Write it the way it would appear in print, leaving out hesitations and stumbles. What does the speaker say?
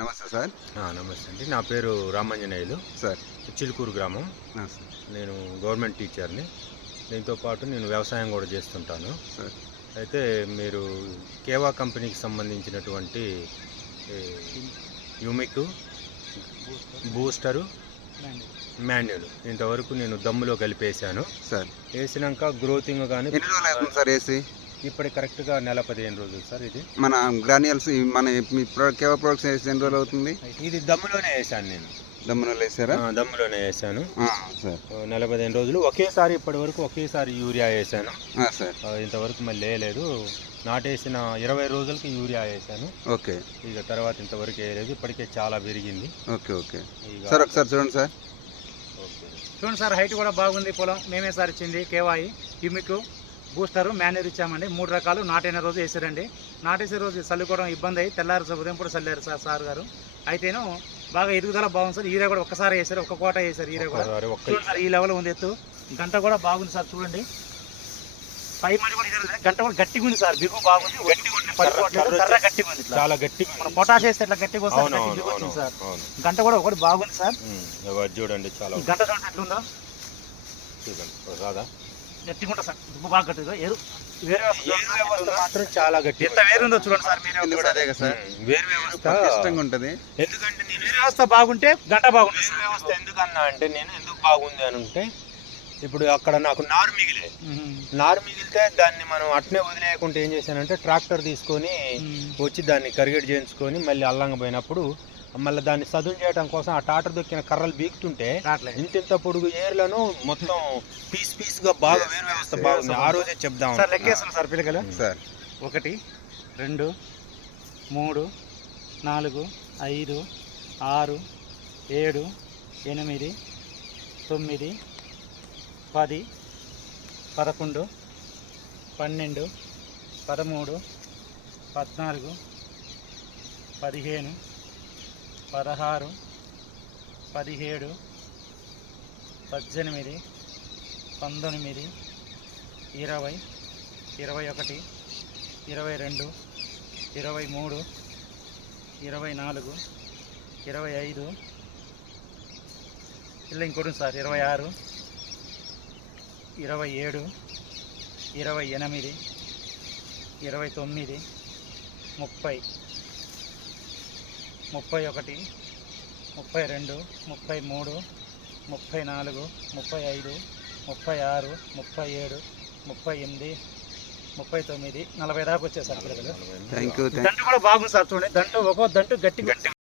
నమస్తే సార్. నమస్తే అండి. నా పేరు రామాంజనేయులు. సార్. చిలుకూరు గ్రామం. సార్. నేను గవర్నమెంట్ టీచర్ని. దీంతో పాటు నేను వ్యవసాయం కూడా చేస్తుంటాను. సార్. అయితే మీరు కేవా కంపెనీకి సంబంధించినటువంటి యూమిక్, బూస్టరు, మాన్యువల్ ఇంతవరకు నేను దమ్ములో కలిపేసాను. సార్. వేసినాక గ్రోతింగ్ కానీ ఎన్ని రోజులు అవుతుంది సార్ వేసి? ఇప్పుడు కరెక్ట్గా నెల 15 రోజులు సార్. ఇది మన గ్రాన్యుల్స్ మన మీ కేవా ప్రొడక్ట్స్ వేసి ఎన్ని రోజులు అవుతుంది? ఇది దమ్ములోనే వేసాను నేను. దమ్ములో వేసారా? దమ్ములోనే వేసాను సార్. నెల 15 రోజులు ఒకేసారి, ఇప్పటి వరకు ఒకేసారి యూరియా వేసాను సార్. ఇంతవరకు మళ్ళీ వేయలేదు. నాటేసిన 20 రోజులకి యూరియా వేసాను. ఓకే. ఇక తర్వాత ఇంతవరకు వేయలేదు. ఇప్పటికే చాలా పెరిగింది. Okay okay sir. ఒకసారి చూడండి సార్. చూడండి సార్, హైట్ కూడా బాగుంది. పొలం మేమే సార్ ఇచ్చింది. కేవాయి, యూమిక్, బూస్టరు, మాన్యూర్ ఇచ్చామండి. 3 రకాలు. నాటైన రోజు వేసారండి. నాటేసే రోజు చల్లుకోవడం ఇబ్బంది అయ్యి తెల్లారు ఉదయం కూడా చల్లారు సార్ గారు. అయితేను బాగా ఎదుగుదల బాగుంది సార్. ఈరే కూడా ఒక్కసారి వేసారు, ఒక్క కోట వేసారు. ఈరే కూడా చూడండి సార్, ఈ లెవెల్ ఉంది ఎత్తు. గంట కూడా బాగుంది సార్. చూడండి పై మడి కూడా గంట కూడా గట్టిగా ఉంది సార్. బిగు బాగుంది, గట్టిగా ఉంది, చాలా గట్టిగా. మనం పొటాష్ వేస్తే ఎట్లా గట్టిగా వస్తుంది సార్. గంట కూడా ఒకటి బాగుంది సార్. చూడండి, చాలా గంట చూడండి ఎట్లుందో. చూడండి రాదా, గట్టిగా ఉంటుంది సార్. దుబ్బు బాగా గట్టిగా. మాత్రం చాలా గట్టి. ఎంత వేరుందో చూడండి సార్. అదే కదా సార్, వేరు వ్యవస్థ ఇష్టంగా ఉంటుంది. ఎందుకంటే నేను వేరు వ్యవస్థ బాగుంటే గంట బాగుంటుంది. వేరు వ్యవస్థ ఎందుకన్నా అంటే, నేను ఎందుకు బాగుంది అని అంటే, ఇప్పుడు అక్కడ నాకు నారు మిగిలితే దాన్ని మనం అట్నే వదిలేయకుండా ఏం చేశానంటే, ట్రాక్టర్ తీసుకొని వచ్చి దాన్ని కరిగేట్ చేయించుకొని మళ్ళీ అల్లంగా పోయినప్పుడు మళ్ళీ దాన్ని సదును చేయడం కోసం ఆ టాటర్ దొక్కిన కర్రలు బీకుతుంటే ఇంత పొడుగు ఏర్లను మొత్తం పీస్ గా బాగా వేరు వ్యవస్థ బాగుంది. ఆ రోజే చెప్దాం సార్. లెక్కేస్తాం సార్ పిల్లలు. సార్. 1 2 3 4 5 6 7 8 9 10 11 12 13 14 15 16 17 18 19 20 21 22 23 24 25 ఇలా ఇంకోటి సార్. 26 27 28 29 30 31 32 33 34 35 36 37 38 39 40 దాకా వచ్చేసారు పిల్లలు. Thank you. దంటు కూడా బాగుంది సార్. చూడండి, దంటు ఒక్కో దంటు గట్టి